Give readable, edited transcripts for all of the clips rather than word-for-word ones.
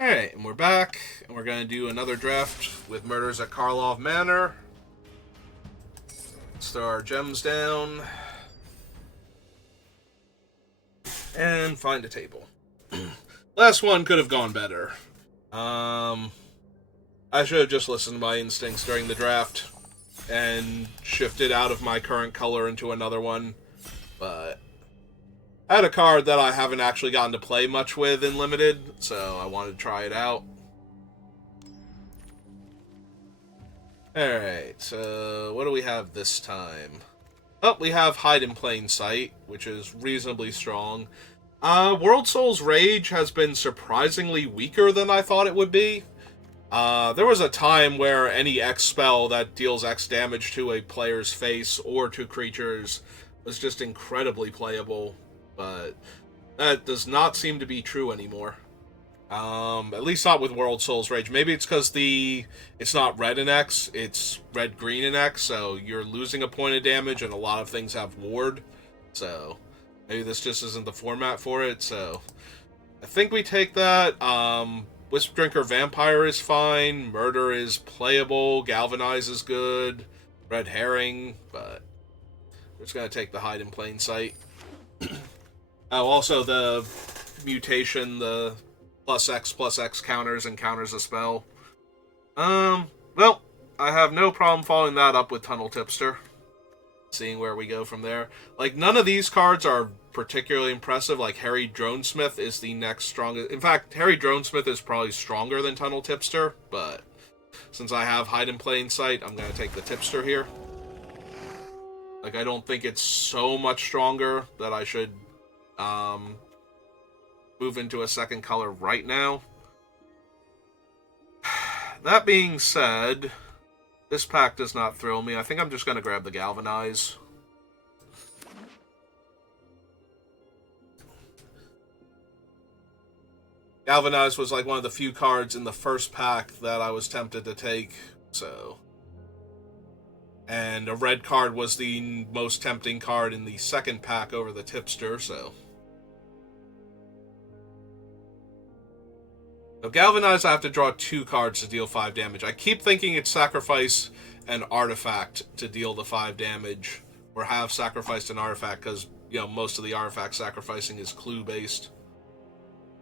Alright, and we're back, and we're going to do another draft with Murders at Karlov Manor. Let's throw our gems down. And find a table. Last one could have gone better. I should have just listened to my instincts during the draft and shifted out of my current color into another one. But I had a card that I haven't actually gotten to play much with in Limited, so I wanted to try it out. Alright, so what do we have this time? Oh, we have Hide in Plain Sight, which is reasonably strong. World Soul's Rage has been surprisingly weaker than I thought it would be. There was a time where any X spell that deals X damage to a player's face or to creatures was just incredibly playable, but that does not seem to be true anymore. At least not with World Soul's Rage. Maybe it's because it's not red in X, it's red-green in X, so you're losing a point of damage, and a lot of things have ward, so maybe this just isn't the format for it, so I think we take that. Wisp Drinker Vampire is fine, Murder is playable, Galvanize is good, Red Herring, but we're just going to take the Hide in Plain Sight. Oh, also the mutation, the plus X counters and counters a spell. Well, I have no problem following that up with Tunnel Tipster. Seeing where we go from there. Like, none of these cards are particularly impressive. Like, Harry Dronesmith is the next strongest. In fact, Harry Dronesmith is probably stronger than Tunnel Tipster, but since I have Hide in Plain Sight, I'm going to take the Tipster here. Like, I don't think it's so much stronger that I should move into a second color right now. That being said, this pack does not thrill me. I think I'm just going to grab the Galvanize. Galvanize was like one of the few cards in the first pack that I was tempted to take, so. And a red card was the most tempting card in the second pack over the Tipster, so. Now, Galvanize, I have to draw 2 cards to deal 5 damage. I keep thinking it's sacrifice an artifact to deal the 5 damage, or have sacrificed an artifact, because, you know, most of the artifact sacrificing is clue-based.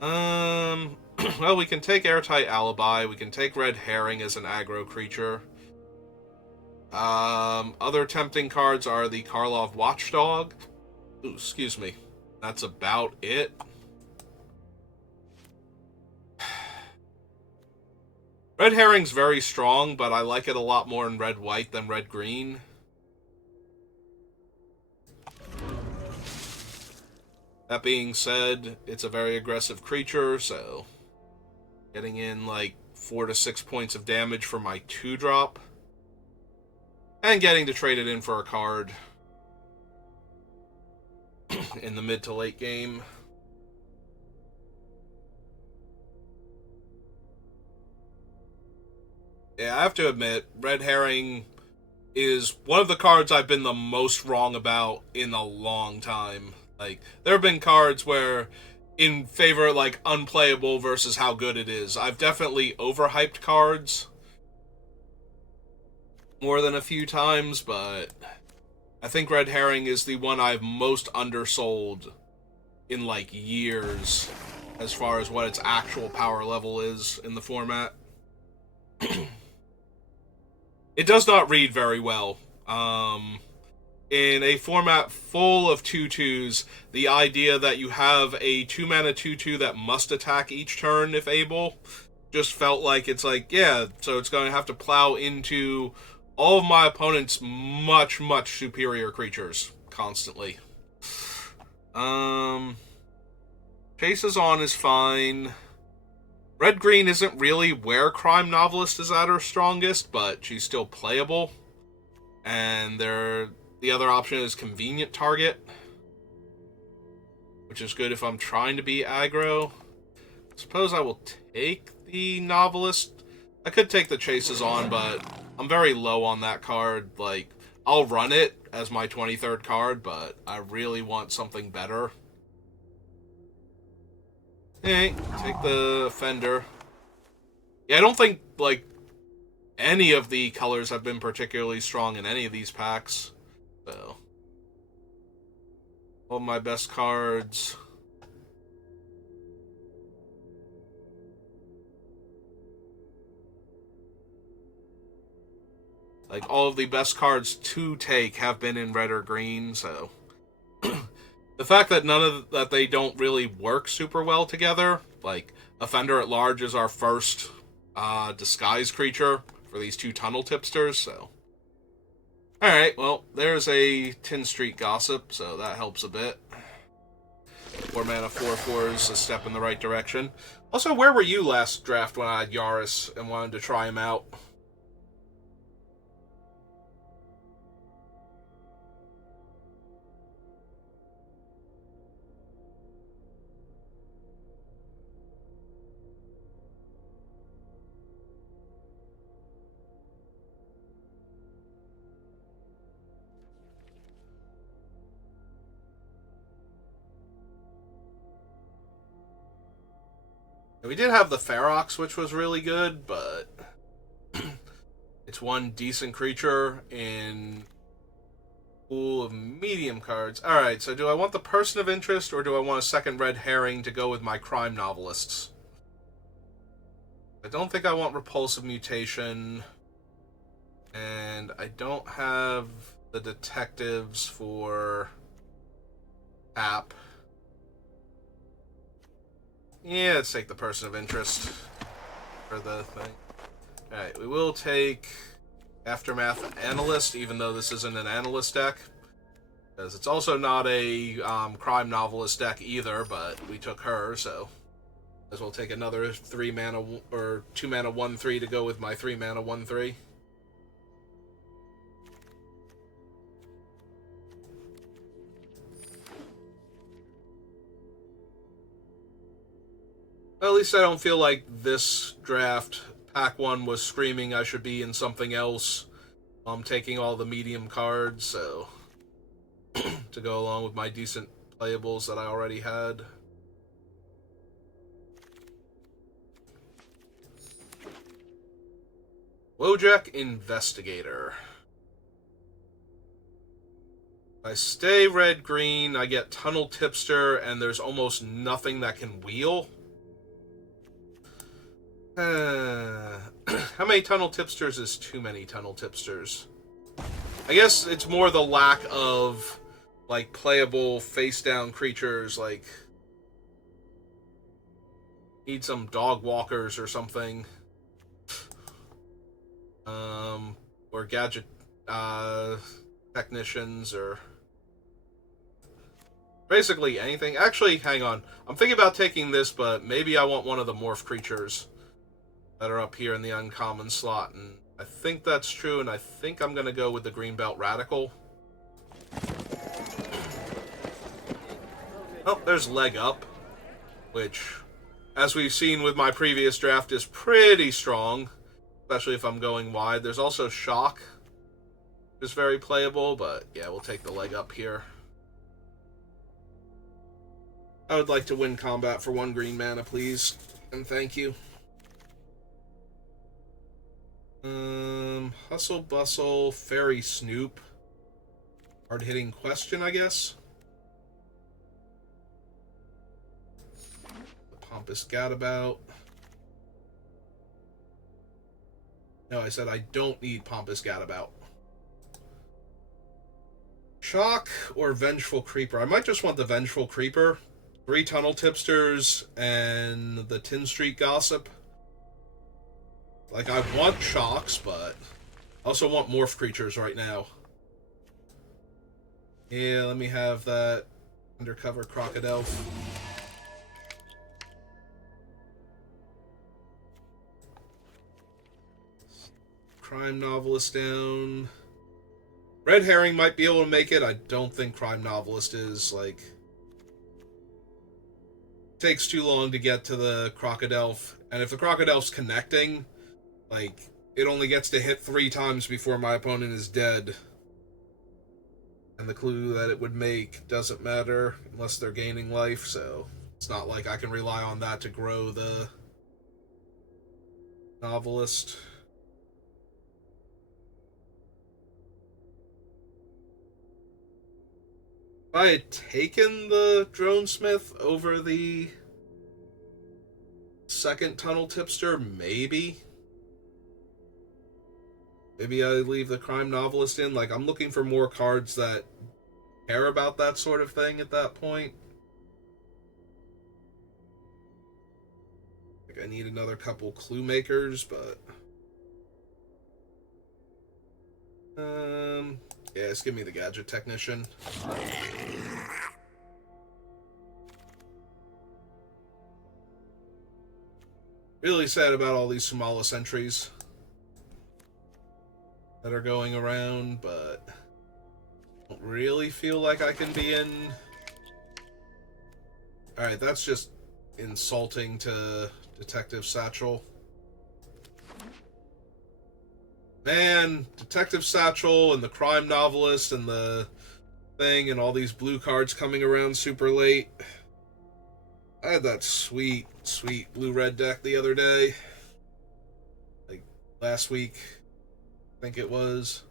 Well, we can take Airtight Alibi, we can take Red Herring as an aggro creature. Other tempting cards are the Karlov Watchdog. Ooh, excuse me. That's about it. Red Herring's very strong, but I like it a lot more in red-white than red-green. That being said, it's a very aggressive creature, so getting in like 4 to 6 points of damage for my 2-drop. And getting to trade it in for a card in the mid to late game. Yeah, I have to admit, Red Herring is one of the cards I've been the most wrong about in a long time. Like, there have been cards where, in favor, like, unplayable versus how good it is. I've definitely overhyped cards more than a few times, but I think Red Herring is the one I've most undersold in, like, years, as far as what its actual power level is in the format. It does not read very well. In a format full of 2/2s, the idea that you have a 2-mana 2/2 that must attack each turn if able just felt like it's like, yeah, so it's going to have to plow into all of my opponent's much, much superior creatures constantly. Chases On is fine. Red-green isn't really where Crime Novelist is at her strongest, but she's still playable. And the other option is Convenient Target, which is good if I'm trying to be aggro. Suppose I will take the Novelist. I could take the Chases On, but I'm very low on that card. Like, I'll run it as my 23rd card, but I really want something better. Hey, take the Fender. Yeah, I don't think, like, any of the colors have been particularly strong in any of these packs. So, all my best cards. Like, all of the best cards to take have been in red or green, so. The fact that that they don't really work super well together, like, Offender at Large is our first disguise creature for these two tunnel tipsters, so. Alright, well, there's a Tin Street Gossip, so that helps a bit. 4 mana, 4/4 is a step in the right direction. Also, where were you last draft when I had Yaris and wanted to try him out? We did have the Ferox, which was really good, but it's one decent creature in pool of medium cards. Alright, so do I want the Person of Interest, or do I want a second red herring to go with my crime novelists? I don't think I want Repulsive Mutation, and I don't have the detectives for app. Yeah, let's take the Person of Interest for the thing. Alright, we will take Aftermath Analyst, even though this isn't an Analyst deck. Because it's also not a crime novelist deck either, but we took her, so as well take another 3 mana or 2 mana 1/3 to go with my 3 mana 1/3. Well, at least I don't feel like this draft, pack 1 was screaming I should be in something else. I'm taking all the medium cards, so to go along with my decent playables that I already had. Wojak Investigator. If I stay red-green, I get Tunnel Tipster, and there's almost nothing that can wheel. How many Tunnel Tipsters is too many Tunnel Tipsters? I guess it's more the lack of, like, playable face-down creatures, like, need some dog walkers or something. Or gadget, technicians, or basically anything. Actually, hang on. I'm thinking about taking this, but maybe I want one of the morph creatures that are up here in the uncommon slot, and I think that's true, and I think I'm going to go with the Greenbelt Radical. Oh, there's Leg Up, which, as we've seen with my previous draft, is pretty strong, especially if I'm going wide. There's also Shock, which is very playable, but yeah, we'll take the Leg Up here. I would like to win combat for 1 green mana, please, and thank you. Hustle Bustle, Fairy Snoop. Hard-hitting question, I guess. The Pompous Gadabout. No, I said I don't need Pompous Gadabout. Shock or Vengeful Creeper? I might just want the Vengeful Creeper. 3 Tunnel Tipsters and the Tin Street Gossip. Like, I want Shocks, but I also want Morph Creatures right now. Yeah, let me have that Undercover Crocodile. Crime Novelist down. Red Herring might be able to make it. I don't think Crime Novelist is, like... Takes too long to get to the Crocodile. And if the Crocodile's connecting, like, it only gets to hit 3 times before my opponent is dead. And the clue that it would make doesn't matter unless they're gaining life, so it's not like I can rely on that to grow the novelist. If I had taken the dronesmith over the second tunnel tipster, maybe. Maybe I leave the crime novelist in. Like, I'm looking for more cards that care about that sort of thing at that point. Like, I need another couple clue makers, but yeah, just give me the gadget technician. Really sad about all these Somalis entries that are going around, but I don't really feel like I can be in. Alright, that's just insulting to Detective Satchel. Man, Detective Satchel and the crime novelist and the thing and all these blue cards coming around super late. I had that sweet, sweet blue-red deck the other day. Like, last week, I think it was.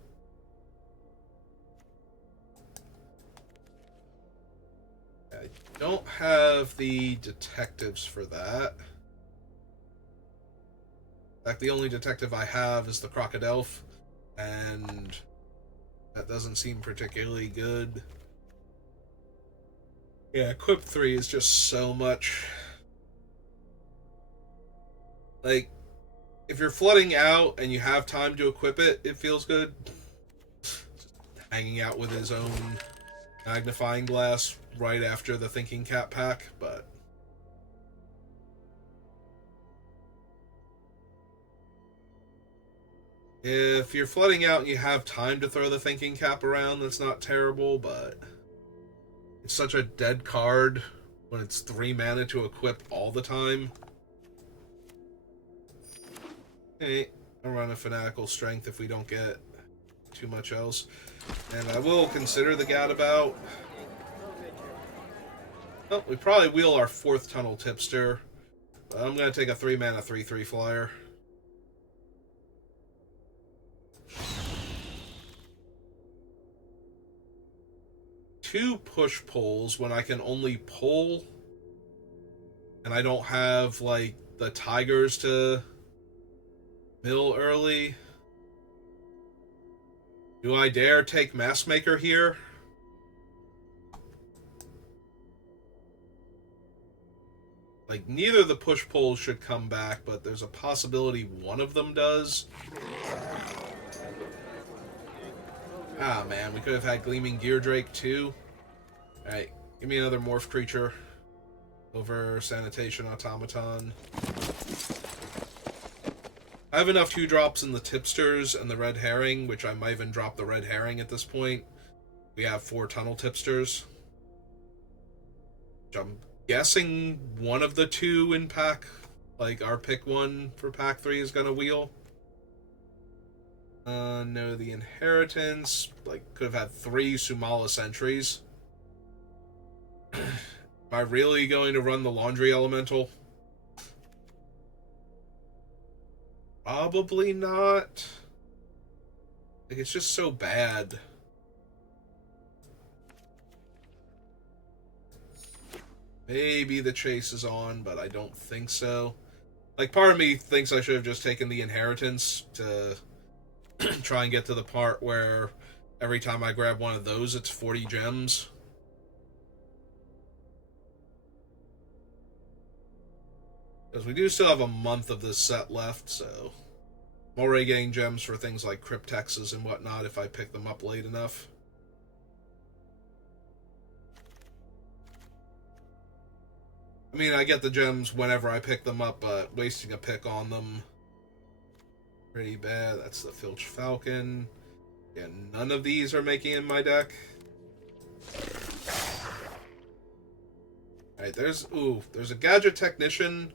I don't have the detectives for that. In fact, the only detective I have is the Crocodile, and that doesn't seem particularly good. Yeah, Equip 3 is just so much. Like, if you're flooding out and you have time to equip it, it feels good. Just hanging out with his own magnifying glass right after the Thinking Cap pack, but if you're flooding out and you have time to throw the Thinking Cap around, that's not terrible, but it's such a dead card when it's 3 mana to equip all the time. Hey, I'll run a Fanatical Strength if we don't get too much else. And I will consider the Gadabout. Oh, we probably wheel our 4th Tunnel Tipster. But I'm going to take a 3 mana 3/3 flyer. Two push pulls when I can only pull, and I don't have, like, the Tigers to mill early. Do I dare take Maskmaker here? Like, neither of the push pulls should come back, but there's a possibility one of them does. Ah, man, we could have had Gleaming Geardrake too. Alright, give me another morph creature over Sanitation Automaton. I have enough 2-drops in the Tipsters and the Red Herring, which I might even drop the Red Herring at this point. We have 4 Tunnel Tipsters. Which I'm guessing one of the 2 in pack, like our pick 1 for pack 3 is going to wheel. No, the Inheritance. Like, could have had 3 Sumalis entries. Am I really going to run the Laundry Elemental? Probably not. Like, it's just so bad. Maybe the chase is on, but I don't think so. Like, part of me thinks I should have just taken the Inheritance to try and get to the part where every time I grab one of those, it's 40 gems. Because we do still have a month of this set left, so I'm already getting gems for things like Cryptexes and whatnot if I pick them up late enough. I mean, I get the gems whenever I pick them up, but wasting a pick on them, pretty bad. That's the Filch Falcon. Yeah, none of these are making in my deck. Alright, there's a Gadget Technician.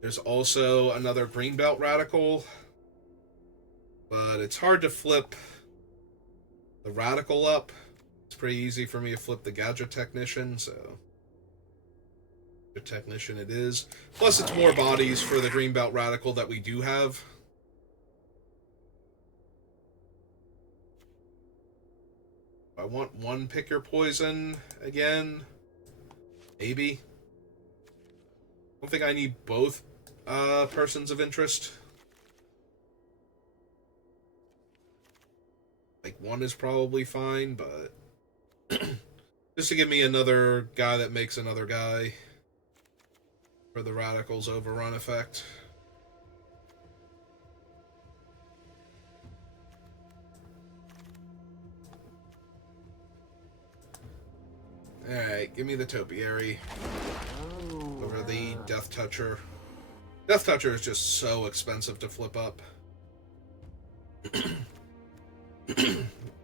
There's also another Greenbelt Radical. But it's hard to flip the Radical up. It's pretty easy for me to flip the Gadget Technician, so A technician it is. Plus, it's more bodies for the Greenbelt Radical that we do have. I want one pick your poison again. Maybe. I don't think I need both persons of interest. Like, one is probably fine, but just to give me another guy that makes another guy for the Radical's overrun effect. Alright, give me the Topiary over the Death Toucher. Death Toucher is just so expensive to flip up.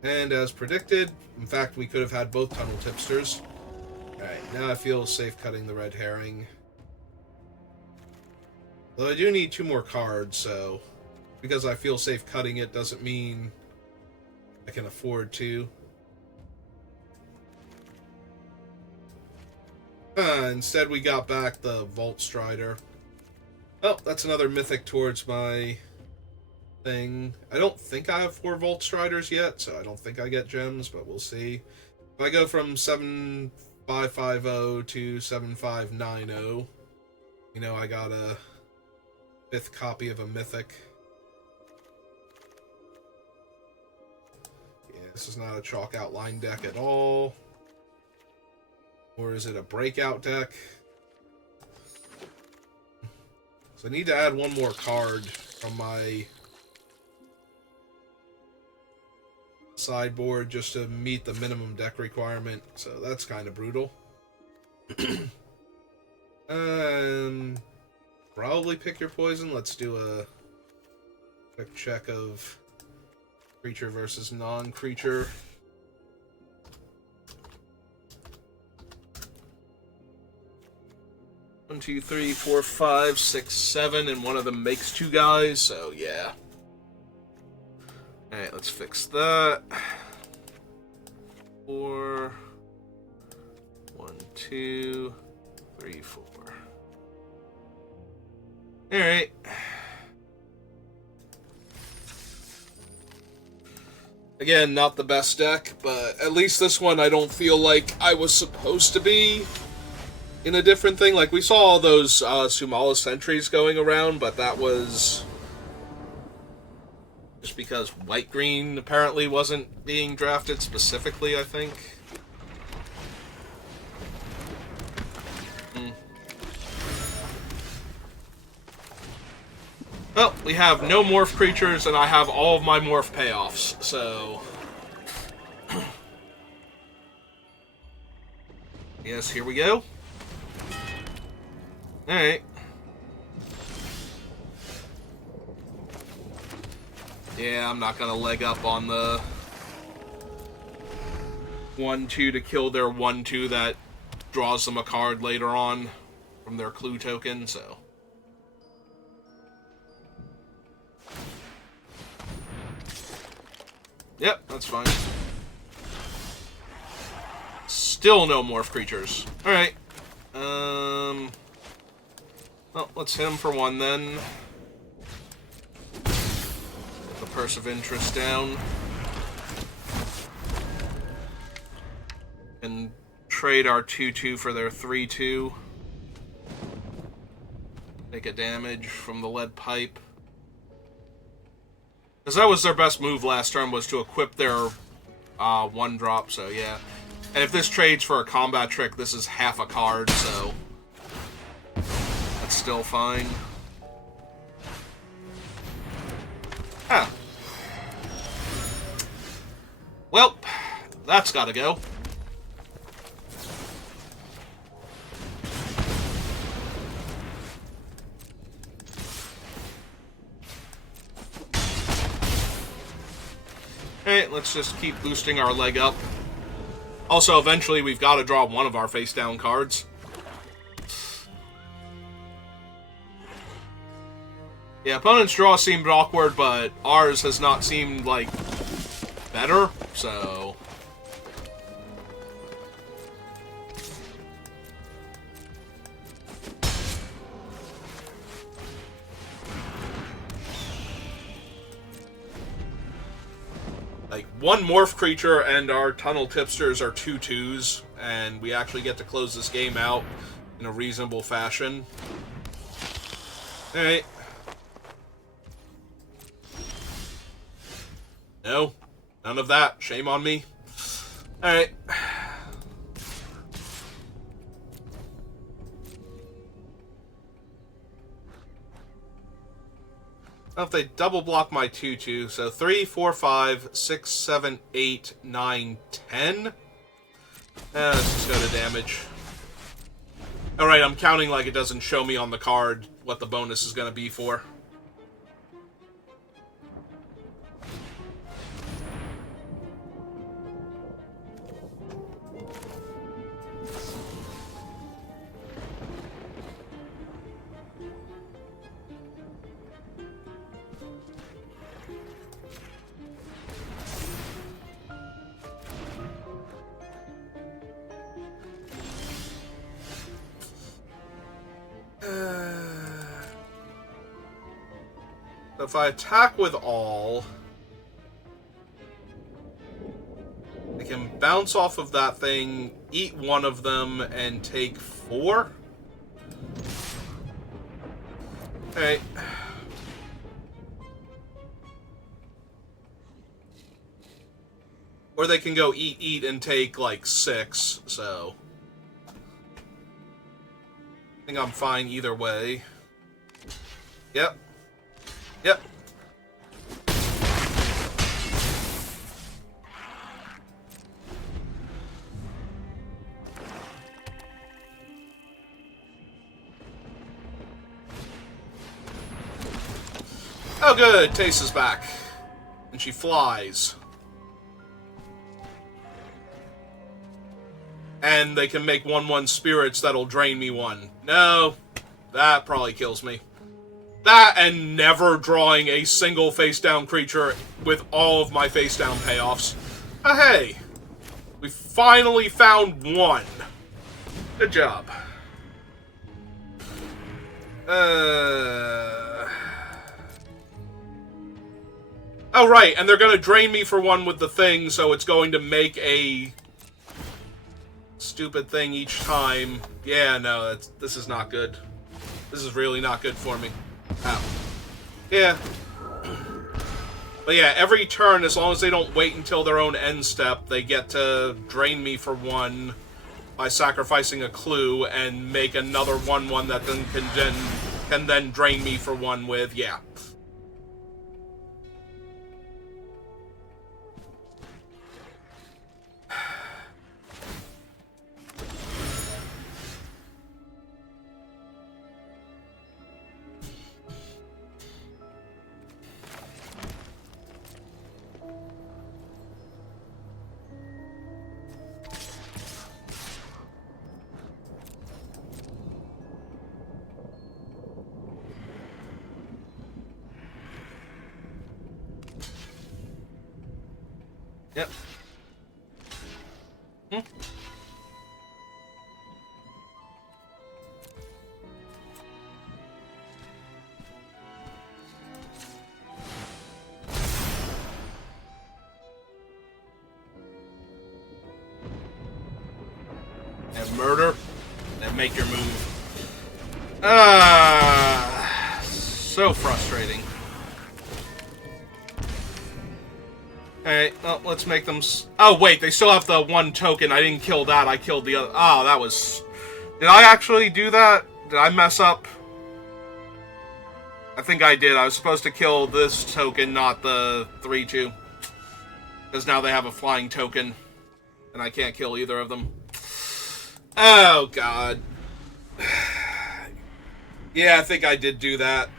And as predicted, in fact, we could have had both Tunnel Tipsters. Alright, now I feel safe cutting the Red Herring. Though I do need 2 more cards, so because I feel safe cutting it doesn't mean I can afford to. Instead we got back the Vault Strider. Oh, that's another mythic towards my thing. I don't think I have 4 Vault Striders yet, so I don't think I get gems, but we'll see. If I go from 7550 to 7590, you know I got a 5th copy of a mythic. Yeah, this is not a chalk outline deck at all. Or is it a breakout deck? So I need to add 1 more card from my sideboard just to meet the minimum deck requirement. So that's kind of brutal. Probably pick your poison. Let's do a quick check of creature versus non-creature. 1, 2, 3, 4, 5, 6, 7, and one of them makes 2 guys, so yeah. Alright, let's fix that. 4, 1, 2, 3, 4. Alright. Again, not the best deck, but at least this one I don't feel like I was supposed to be in a different thing. Like, we saw all those Sumala sentries going around, but that was just because white-green apparently wasn't being drafted specifically, I think. Well, we have no morph creatures, and I have all of my morph payoffs, so yes, here we go. Alright. Yeah, I'm not gonna leg up on the 1-2 to kill their 1-2 that draws them a card later on from their clue token, so. Yep, that's fine. Still no morph creatures. Alright. Well, let's hit him for 1 then. The Purse of Interest down. And trade our 2-2 for their 3-2. Take a damage from the lead pipe. Because that was their best move last turn, was to equip their 1-drop, so yeah. And if this trades for a combat trick, this is half a card, so that's still fine. Huh. Well, that's gotta go. Alright, let's just keep boosting our leg up. Also, eventually, we've got to draw one of our face-down cards. Yeah, opponent's draw seemed awkward, but ours has not seemed, like, better, so. Like, one morph creature and our tunnel tipsters are 2/2s, and we actually get to close this game out in a reasonable fashion. Alright. No. None of that. Shame on me. Alright. If they double block my 2/2, so 3, 4, 5, 6, 7, 8, 9, 10. Let's just go to damage. Alright, I'm counting like it doesn't show me on the card what the bonus is going to be for. If I attack with all, I can bounce off of that thing, eat one of them, and take 4? Okay. Or they can go eat, and take, like, 6, so... I think I'm fine either way. Yep. Yep. Oh good, Tace is back. And she flies. And they can make 1/1 spirits that'll drain me 1. No, that probably kills me. That and never drawing a single face-down creature with all of my face-down payoffs. Hey, we finally found one. Good job. Oh, right, and they're going to drain me for 1 with the thing, so it's going to make a stupid thing each time. Yeah, no, this is not good. This is really not good for me. Ow. Yeah. But yeah, every turn, as long as they don't wait until their own end step, they get to drain me for 1 by sacrificing a clue and make another 1/1 that then can then drain me for 1 with, yeah. Yep. And murder, and make your move. So frustrating. Alright, well, let's make them... Oh, wait, they still have the 1 token. I didn't kill that, I killed the other... Oh, that was... Did I actually do that? Did I mess up? I think I did. I was supposed to kill this token, not the 3/2. Because now they have a flying token. And I can't kill either of them. Oh, God. Yeah, I think I did do that.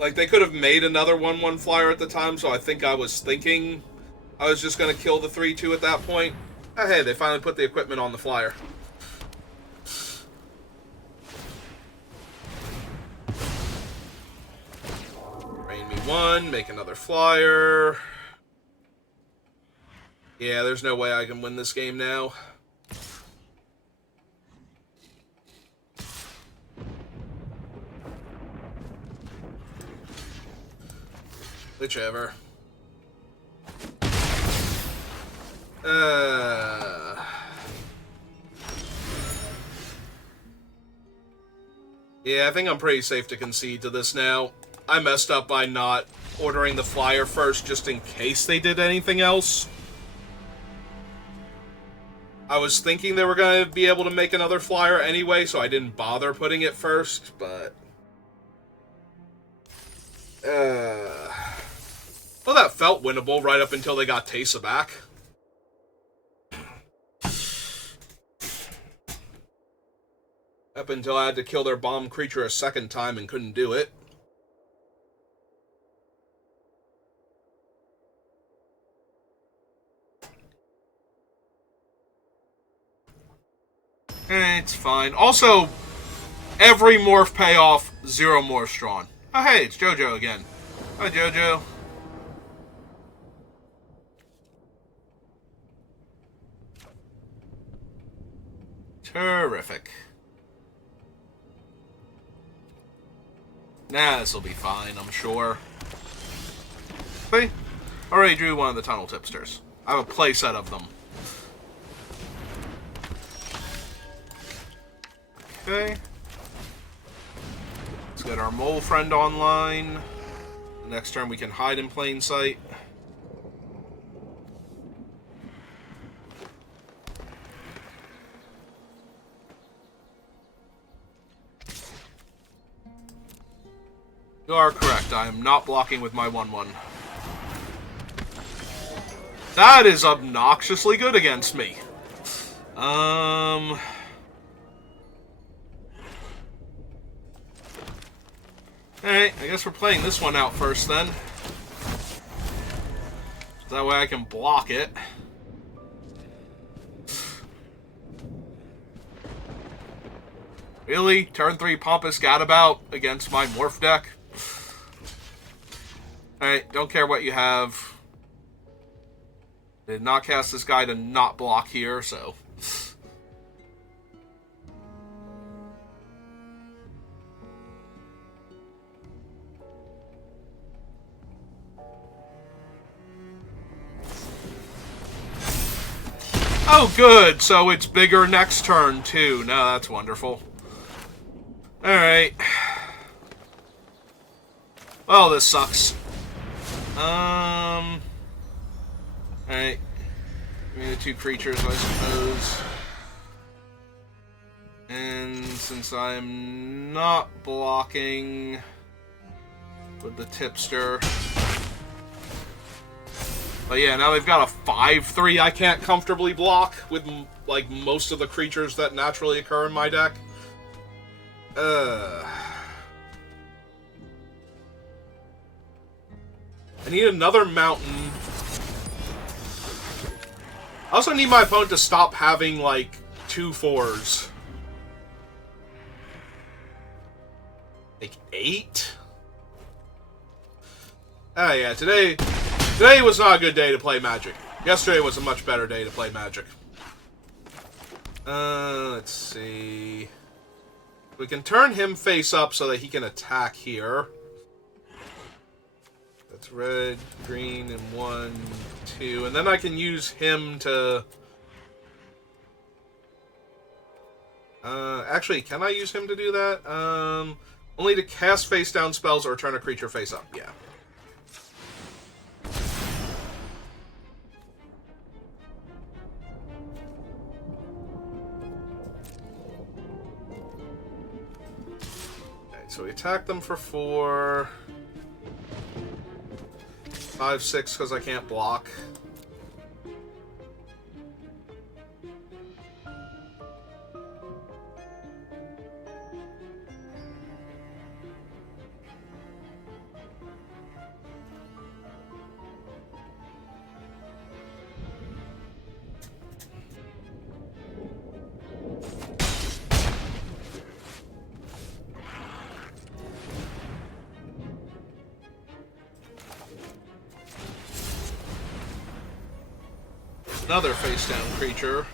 Like, they could have made another 1/1 flyer at the time, so I think I was thinking I was just going to kill the 3/2 at that point. Oh, hey, they finally put the equipment on the flyer. Rain me 1, make another flyer. Yeah, there's no way I can win this game now. Whichever. Yeah, I think I'm pretty safe to concede to this now. I messed up by not ordering the flyer first just in case they did anything else. I was thinking they were going to be able to make another flyer anyway, so I didn't bother putting it first, but... Well, that felt winnable right up until they got Teysa back. Up until I had to kill their bomb creature a second time and couldn't do it. It's fine. Also, every morph payoff, 0 morphs drawn. Oh, hey, it's JoJo again. Hi, JoJo. Terrific. Nah, this'll be fine, I'm sure. See? Already drew one of the tunnel tipsters. I have a playset of them. Okay. Let's get our mole friend online. Next turn we can hide in plain sight. You are correct. I am not blocking with my 1/1. That is obnoxiously good against me. Alright, I guess we're playing this one out first then. So that way I can block it. Really? Turn 3 Pompous Gadabout against my Morph deck? Alright, don't care what you have. Did not cast this guy to not block here, so... Oh, good! So it's bigger next turn, too. No, that's wonderful. Alright. Well, this sucks. Alright. Give me the 2 creatures, I suppose. And since I'm not blocking with the tipster... But yeah, now they've got a 5/3 I can't comfortably block with, like, most of the creatures that naturally occur in my deck. I need another mountain. I also need my opponent to stop having, like, 2 4s. Like, 8? Ah, yeah, today was not a good day to play Magic. Yesterday was a much better day to play Magic. Let's see... We can turn him face up so that he can attack here. That's red, green, and 1, 2. And then I can use him to... actually, can I use him to do that? Only to cast face-down spells or turn a creature face up. Yeah. So we attack them for 4. 5, 6, because I can't block. Another face-down creature.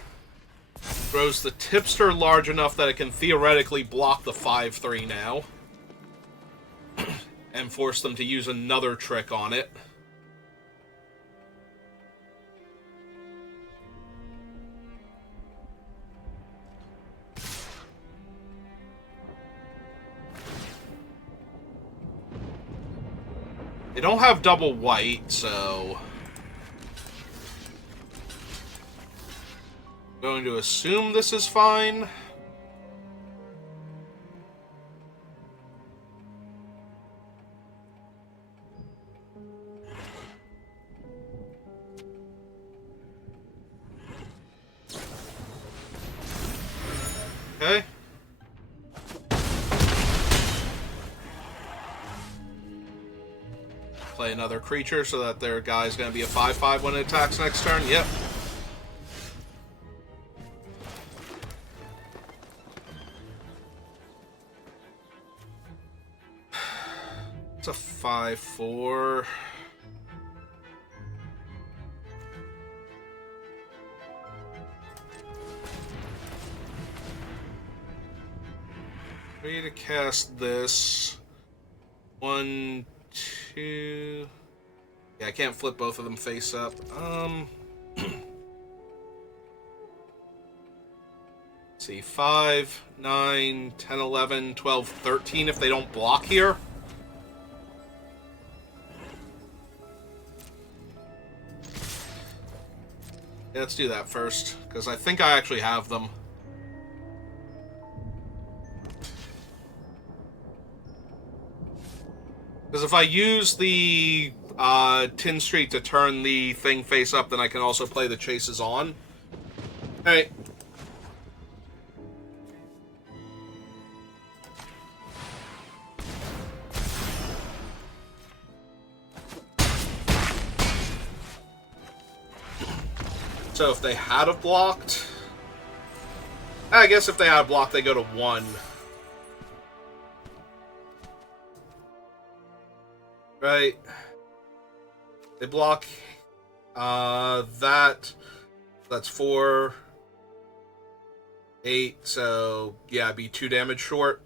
Grows the tipster large enough that it can theoretically block the 5/3 now. and force them to use another trick on it. They don't have double white, so I'm going to assume this is fine. Okay. Play another creature so that their guy's going to be a 5/5 when it attacks next turn. Yep. It's a 5/4. Ready to cast this. 1, 2. Yeah, I can't flip both of them face up. Let's see, 5, 9, 10, 11, 12, 13 if they don't block here. Yeah, let's do that first, because I think I actually have them. Because if I use the Tin Street to turn the thing face up, then I can also play the Chases on. Alright. So if they had have blocked... I guess if they had blocked, they go to 1. Right. They block that. That's 4, 8. So yeah, I'd be 2 damage short.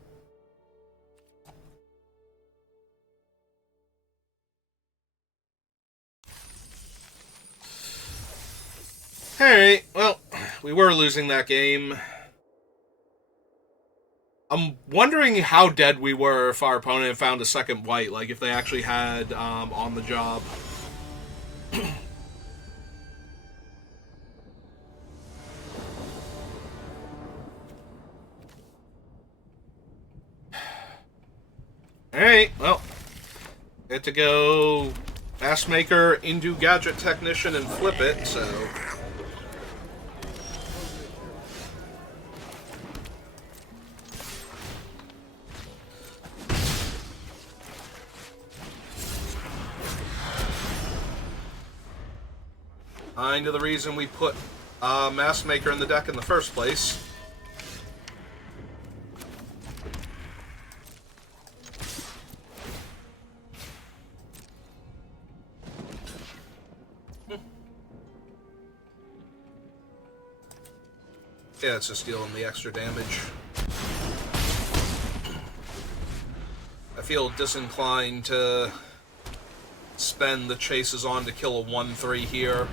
Alright, well, we were losing that game. I'm wondering how dead we were if our opponent had found a second white, like if they actually had on the job. Alright, well, get to go Mask Maker into Gadget Technician and flip it, so... Kind of the reason we put Mask Maker in the deck in the first place. Yeah, it's just dealing the extra damage. I feel disinclined to spend the Chases on to kill a 1/3 here,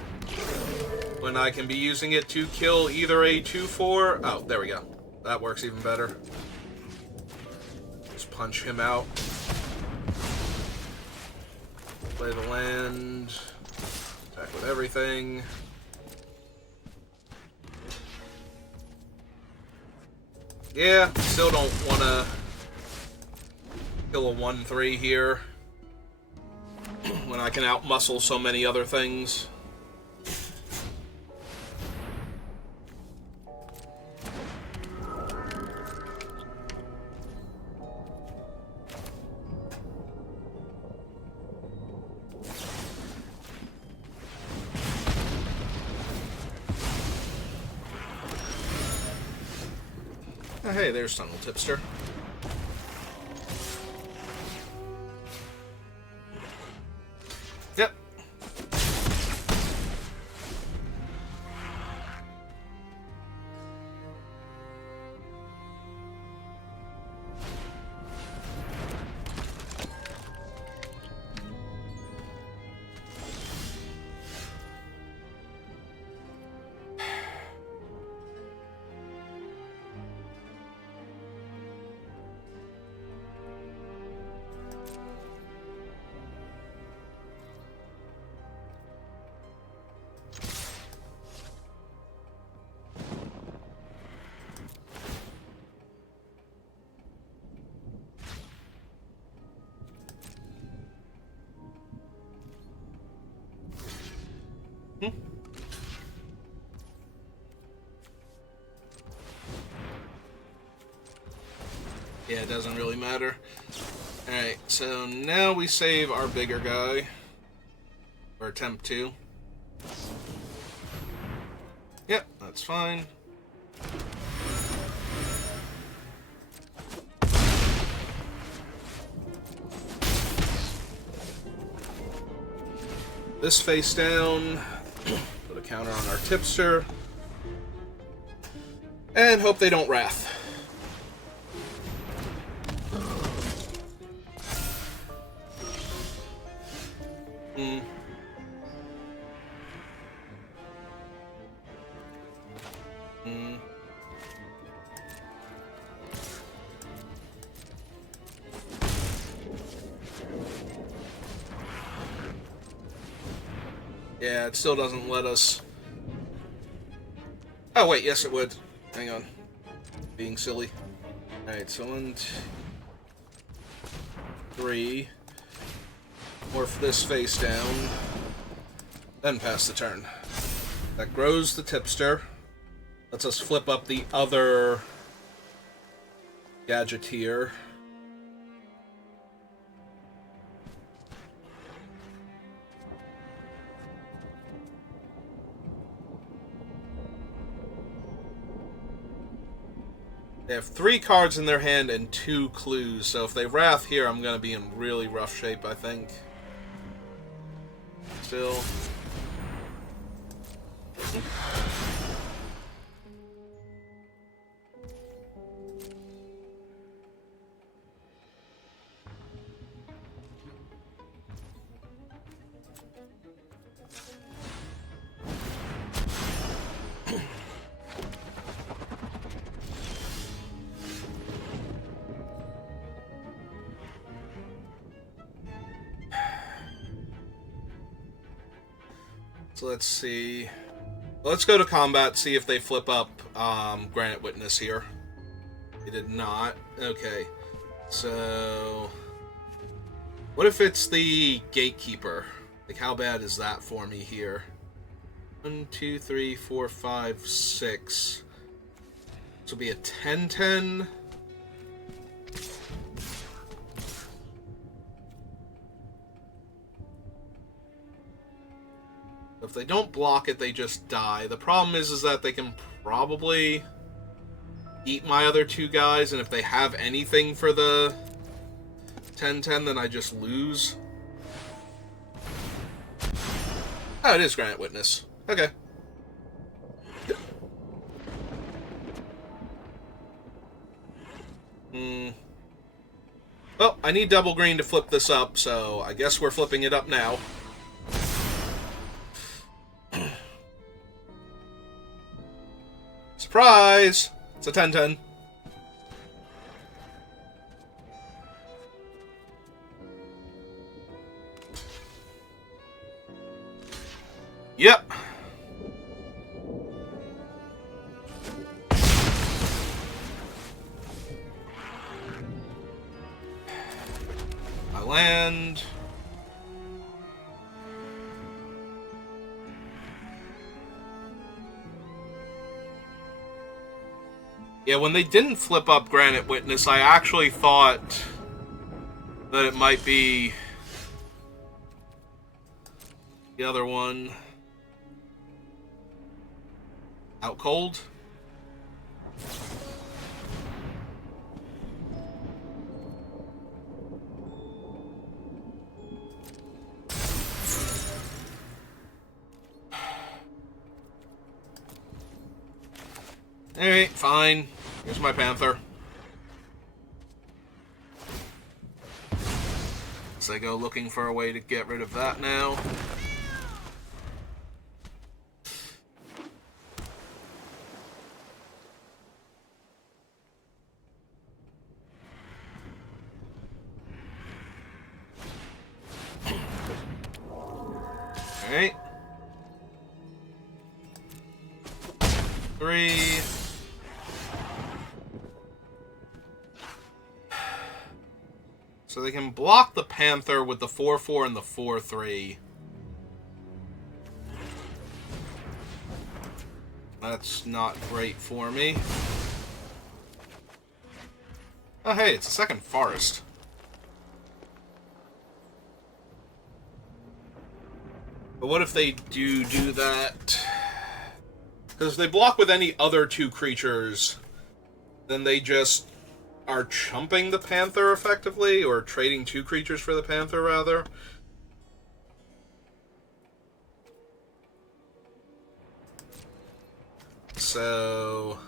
when I can be using it to kill either a 2/4... Oh, there we go. That works even better. Just punch him out. Play the land. Attack with everything. Yeah, still don't want to kill a 1/3 here when I can outmuscle so many other things. Hey, there's Tunnel Tipster. Yep. Yeah, it doesn't really matter. Alright, so now we save our bigger guy. Or attempt to. Yep, that's fine. This face down. Put a counter on our tipster. And hope they don't wrath. Hmm. Hmm. Yeah, it still doesn't let us... Oh, wait, yes it would. Hang on. Being silly. Alright, so 1, 2, 3. Morph this face down. Then pass the turn. That grows the tipster. Lets us flip up the other gadgeteer. They have 3 cards in their hand and 2 clues, so if they wrath here, I'm going to be in really rough shape, I think. Still. So let's see. Let's go to combat, see if they flip up Granite Witness here. They did not. Okay. So... what if it's the Gatekeeper? Like, how bad is that for me here? 1, 2, 3, 4, 5, 6. This will be a 10-10. If they don't block it, they just die. The problem is that they can probably eat my other 2 guys, and if they have anything for the 10-10, then I just lose. Oh, it is Granite Witness. Okay. Well, I need double green to flip this up, so I guess we're flipping it up now. Surprise! It's a 10-10. Yep. I land. Yeah, when they didn't flip up Granite Witness, I actually thought that it might be the other one. Out cold? Alright, fine. Here's my Panther. So I go looking for a way to get rid of that now. Alright. 3. So they can block the Panther with the 4-4 and the 4-3. That's not great for me. Oh, hey, it's a second forest. But what if they do that? Because if they block with any other two creatures, then they just are chumping the Panther effectively, or trading two creatures for the Panther, rather. So...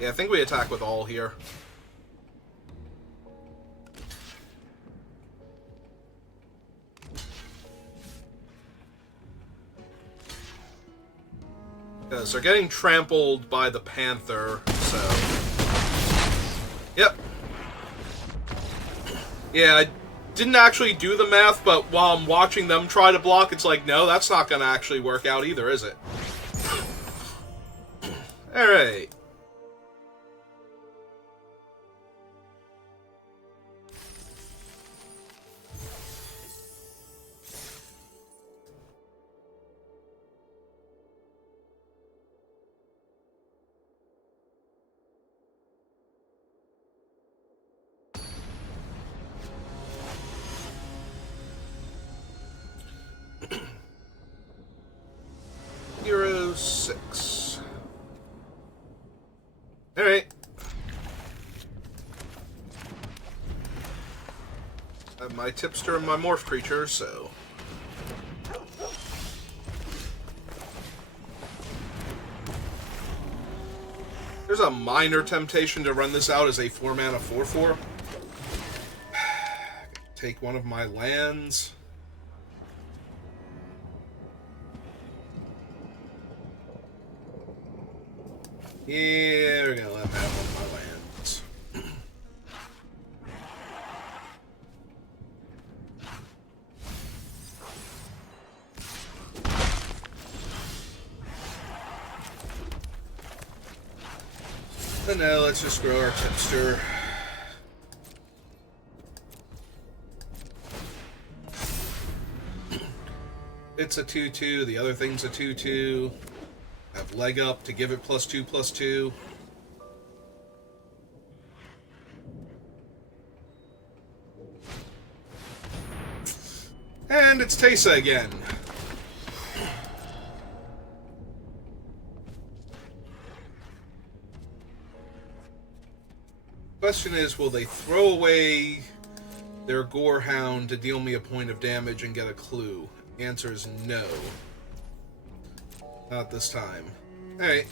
yeah, I think we attack with all here. Because they're getting trampled by the Panther, so... yep. Yeah, I didn't actually do the math, but while I'm watching them try to block, it's like, no, that's not going to actually work out either, is it? Alright. Hero 6. Alright. I have my tipster and my morph creature, so... there's a minor temptation to run this out as a 4-mana 4/4. Take one of my lands. Yeah, we're gonna let him have one of my lands. But no, let's just grow our tipster. It's a 2/2, the other thing's a 2/2. Have leg up to give it +2/+2. And it's Teysa again. Question is, will they throw away their Gorehound to deal me a point of damage and get a clue? The answer is no. Not this time. Alright.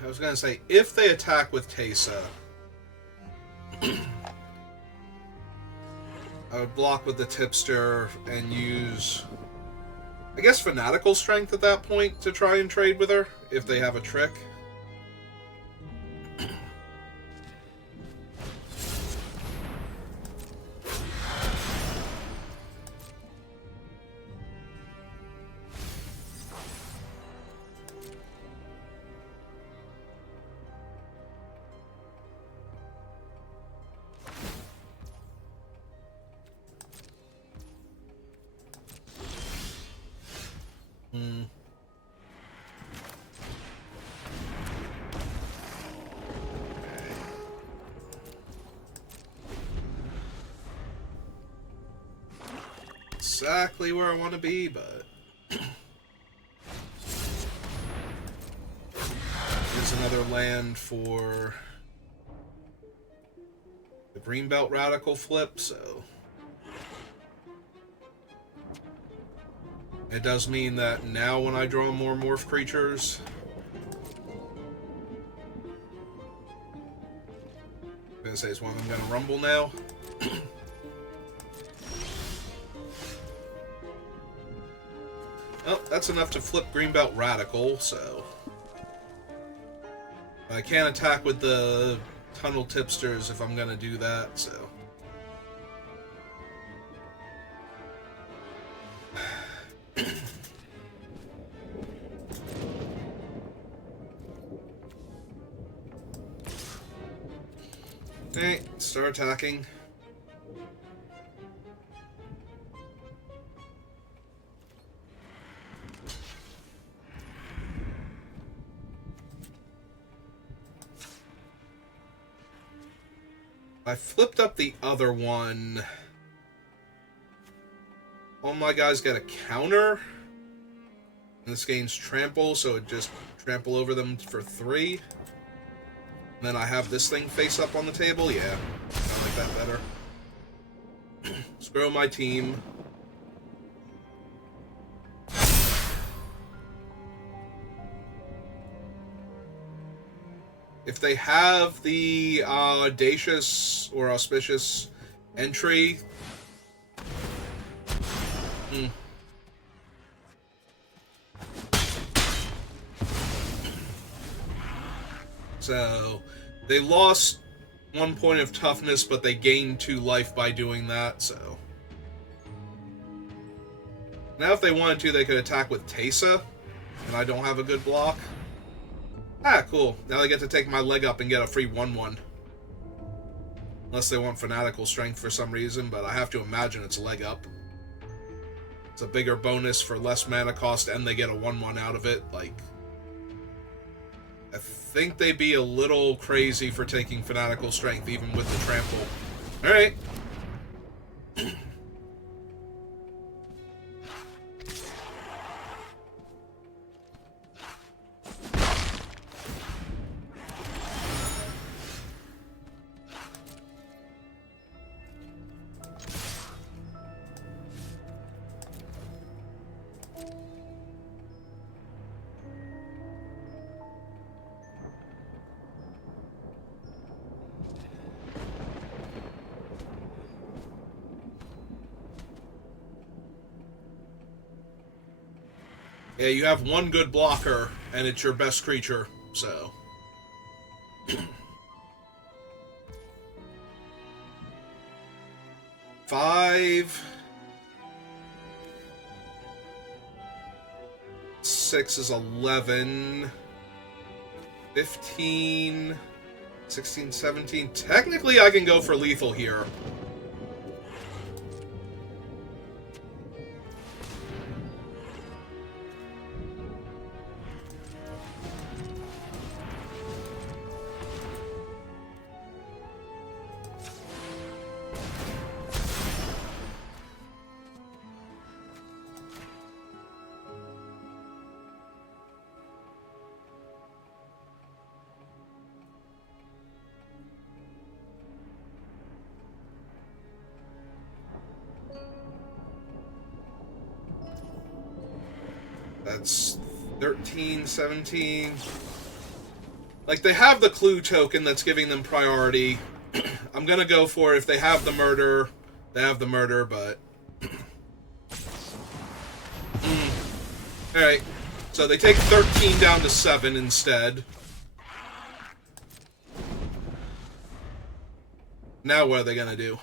I was gonna say, if they attack with Teysa, I would block with the tipster and use, I guess, Fanatical Strength at that point to try and trade with her, if they have a trick. Exactly where I want to be, but there's another land for the Greenbelt Radical flip, so it does mean that now when I draw more morph creatures, I'm gonna say it's one I'm gonna rumble now. Well, that's enough to flip Greenbelt Radical, so I can't attack with the Tunnel Tipsters if I'm gonna do that, so start attacking. I flipped up the other one. All my guys get a counter. And this gains trample, so it just trample over them for 3. And then I have this thing face up on the table. Yeah, I like that better. Let's grow my team. If they have the audacious or auspicious entry... So, they lost 1 point of toughness, but they gained 2 life by doing that, so... Now if they wanted to, they could attack with Teysa, and I don't have a good block. Ah, cool. Now they get to take my leg up and get a free 1-1. Unless they want Fanatical Strength for some reason, but I have to imagine it's leg up. It's a bigger bonus for less mana cost, and they get a 1-1 out of it. Like, I think they'd be a little crazy for taking Fanatical Strength, even with the trample. Alright. Yeah, you have one good blocker, and it's your best creature, so... 5... 6 is 11... 15... 16, 17... Technically, I can go for lethal here. That's 13, 17... Like, they have the clue token that's giving them priority. I'm gonna go for it. If they have the murder, they have the murder, but... Alright. So they take 13 down to 7 instead. Now what are they gonna do?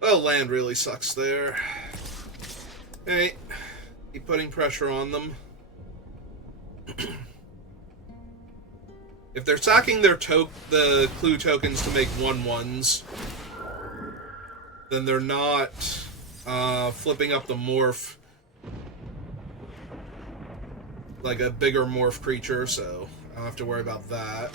Well, land really sucks there. Alright. Keep putting pressure on them. If they're sacking their the clue tokens to make 1/1s, then they're not flipping up the morph like a bigger morph creature, so I don't have to worry about that.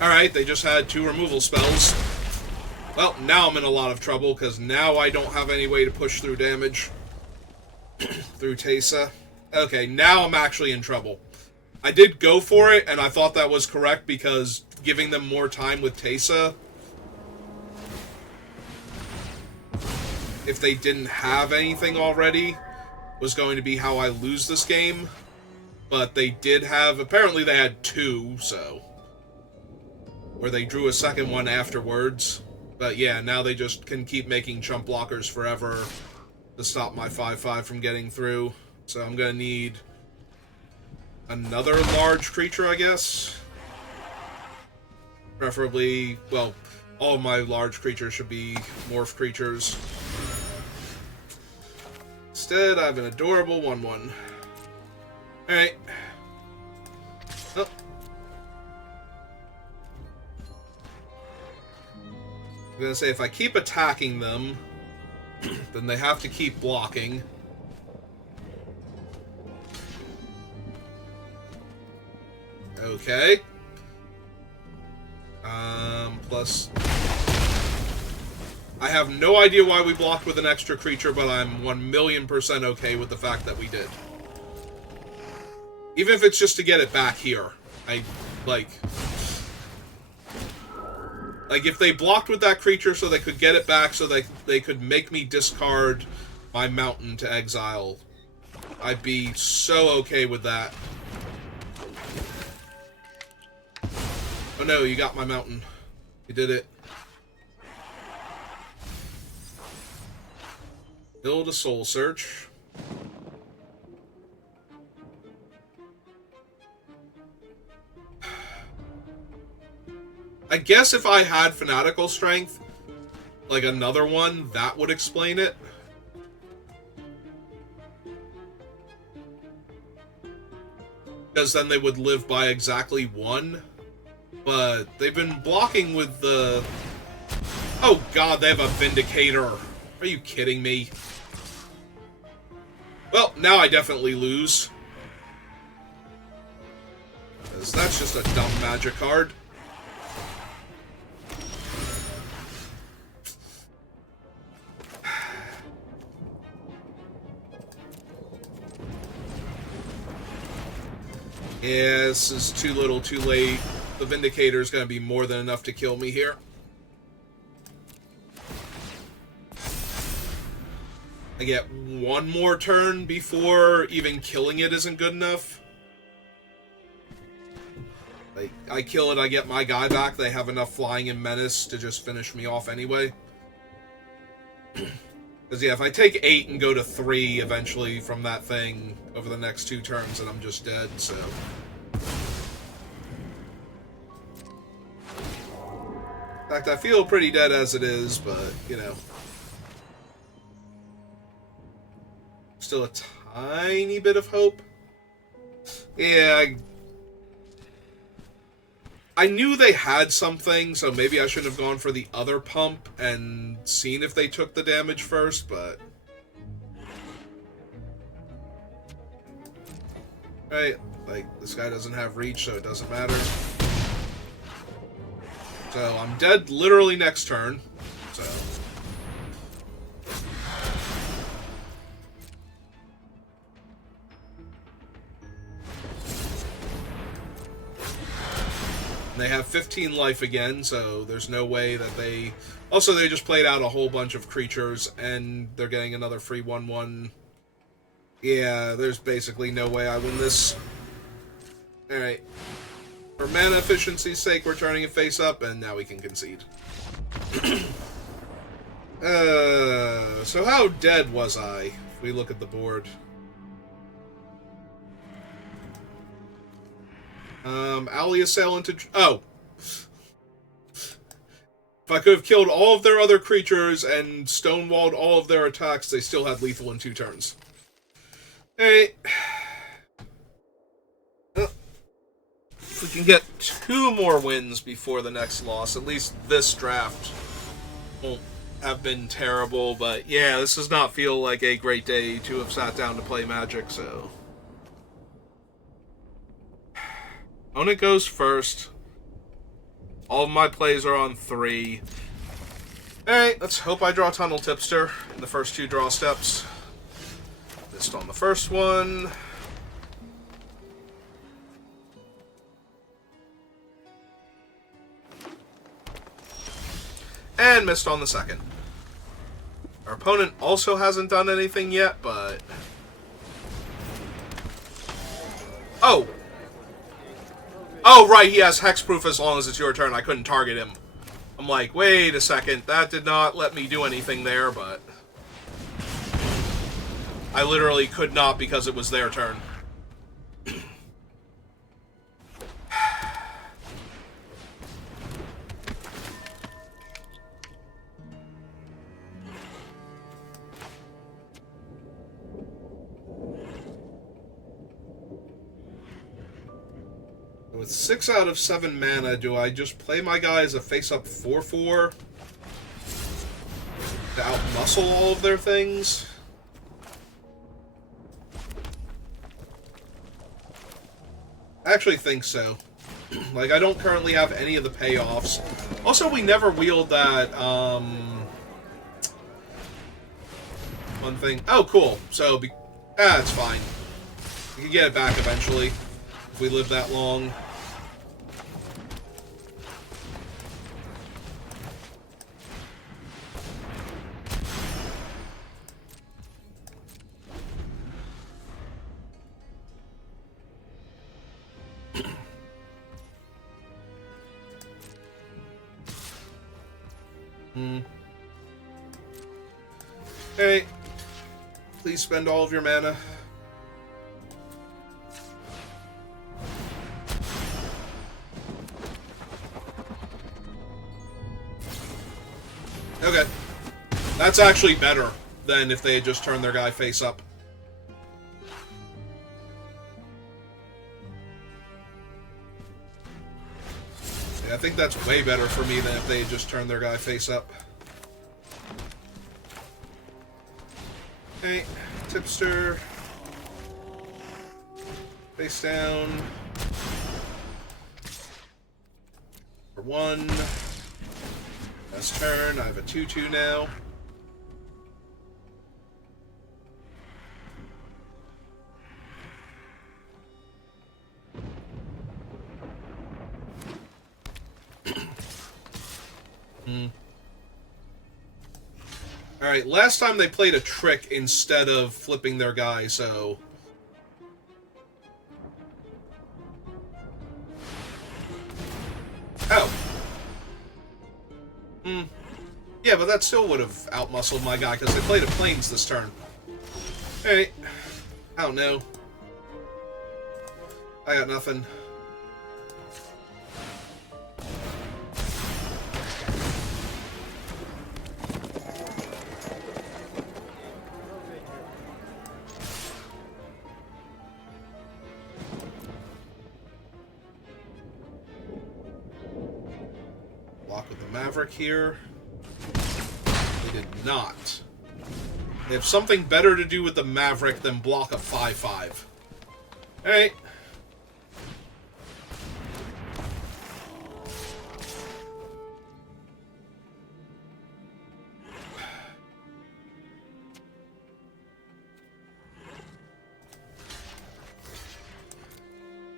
Alright, they just had 2 removal spells. Well, now I'm in a lot of trouble, because now I don't have any way to push through damage through Teysa. Okay, now I'm actually in trouble. I did go for it, and I thought that was correct, because giving them more time with Teysa, if they didn't have anything already, was going to be how I lose this game. But they did have... Apparently they had 2, so... Or they drew a second one afterwards. But yeah, now they just can keep making chump blockers forever to stop my 5/5 from getting through. So I'm gonna need another large creature, I guess. Preferably, well, all of my large creatures should be morph creatures. Instead, I have an adorable 1/1. Alright. Oh. I'm gonna say, if I keep attacking them, then they have to keep blocking. Okay. Plus... I have no idea why we blocked with an extra creature, but I'm 1,000,000% okay with the fact that we did. Even if it's just to get it back here. Like, if they blocked with that creature so they could get it back so they could make me discard my mountain to exile, I'd be so okay with that. Oh no, you got my mountain. You did it. Build a soul search. I guess if I had fanatical strength, like another one, that would explain it. Because then they would live by exactly 1. But they've been blocking with the... Oh god, they have a Vindicator. Are you kidding me? Well, now I definitely lose. Because that's just a dumb magic card. Yeah, this is too little, too late. The Vindicator is going to be more than enough to kill me here. I get one more turn before even killing it isn't good enough. Like, I kill it, I get my guy back. They have enough flying and menace to just finish me off anyway. Because, yeah, if I take 8 and go to 3 eventually from that thing over the next 2 turns, then I'm just dead, so... In fact, I feel pretty dead as it is, but, you know. Still a tiny bit of hope. Yeah, I knew they had something, so maybe I should have gone for the other pump and seen if they took the damage first, but... Right, like, this guy doesn't have reach, so it doesn't matter. So, I'm dead literally next turn, so... They have 15 life again, so there's no way that they... Also, they just played out a whole bunch of creatures, and they're getting another free 1/1. Yeah, there's basically no way I win this. Alright. For mana efficiency's sake, we're turning it face up, and now we can concede. So how dead was I, if we look at the board? Ally Assailant... Oh! If I could have killed all of their other creatures and stonewalled all of their attacks, they still had lethal in 2 turns. Alright. If we can get 2 more wins before the next loss, at least this draft won't have been terrible, but yeah, this does not feel like a great day to have sat down to play Magic, so... Opponent goes first. All of my plays are on 3. Alright, let's hope I draw Tunnel Tipster in the first 2 draw steps. Missed on the first one. And missed on the second. Our opponent also hasn't done anything yet, but Oh, right, he has hexproof as long as it's your turn. I couldn't target him. I'm like, wait a second. That did not let me do anything there, but... I literally could not because it was their turn. With 6 out of 7 mana, do I just play my guy as a face-up 4/4 to out-muscle all of their things? I actually think so. Like, I don't currently have any of the payoffs. Also, we never wield that, one thing. Oh, cool. So, it's fine. We can get it back eventually, if we live that long. Hey, please spend all of your mana. Okay. That's actually better than if they had just turned their guy face up. Yeah, I think that's way better for me than if they had just turned their guy face up. Okay, tipster. Face down. For 1. Last turn. I have a 2/2 now. Alright, last time they played a trick instead of flipping their guy, so... Oh. Yeah, but that still would have outmuscled my guy, because they played a plains this turn. Alright. I don't know. I got nothing. Block with the Maverick here. They did not. They have something better to do with the Maverick than block a 5/5. Alright.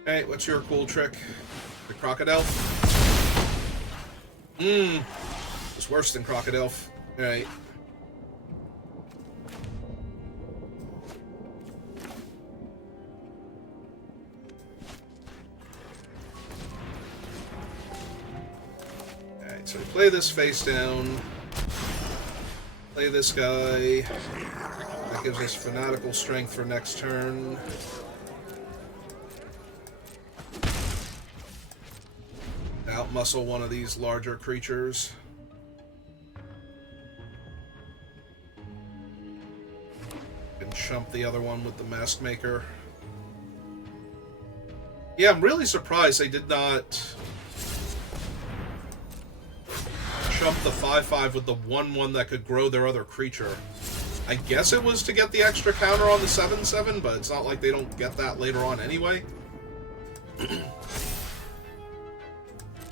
Alright, what's your cool trick? The Crocodile? It's worse than Crocodile. Alright. Alright, so we play this face down. Play this guy. That gives us fanatical strength for next turn. Outmuscle one of these larger creatures. And chump the other one with the Mask Maker. Yeah, I'm really surprised they did not chump the 5/5 with the 1/1 that could grow their other creature. I guess it was to get the extra counter on the 7/7, but it's not like they don't get that later on anyway.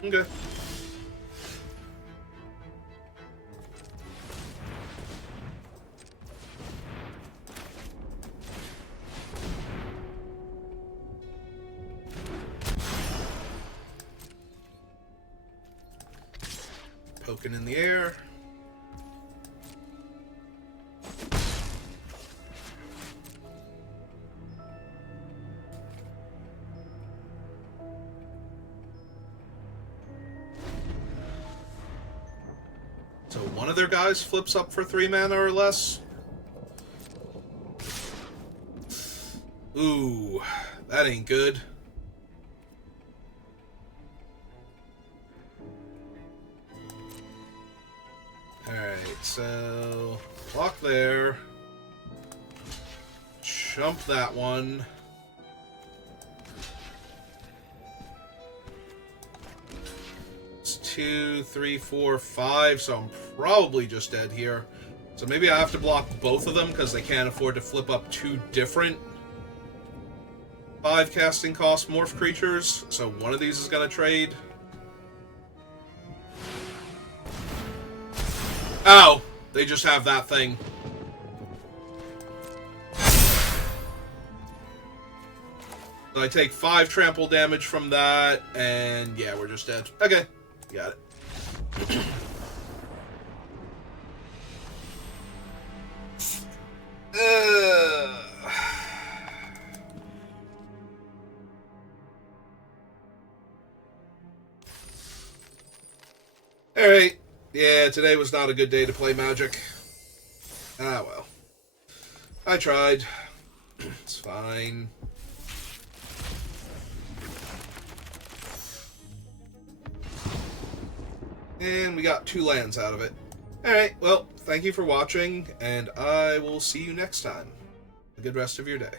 Okay. Poking in the air. one of their guys flips up for 3 mana or less. Ooh, that ain't good. Alright, so block there. Jump that one. It's 2, 3, 4, 5, so I'm probably just dead here. So maybe I have to block both of them because they can't afford to flip up 2 different 5 casting cost morph creatures. So one of these is going to trade. Ow! They just have that thing. So I take 5 trample damage from that, and yeah, we're just dead. Okay, got it. Alright. Yeah, today was not a good day to play Magic. Ah, well. I tried. It's fine. And we got 2 lands out of it. Alright, well, thank you for watching, and I will see you next time. A good rest of your day.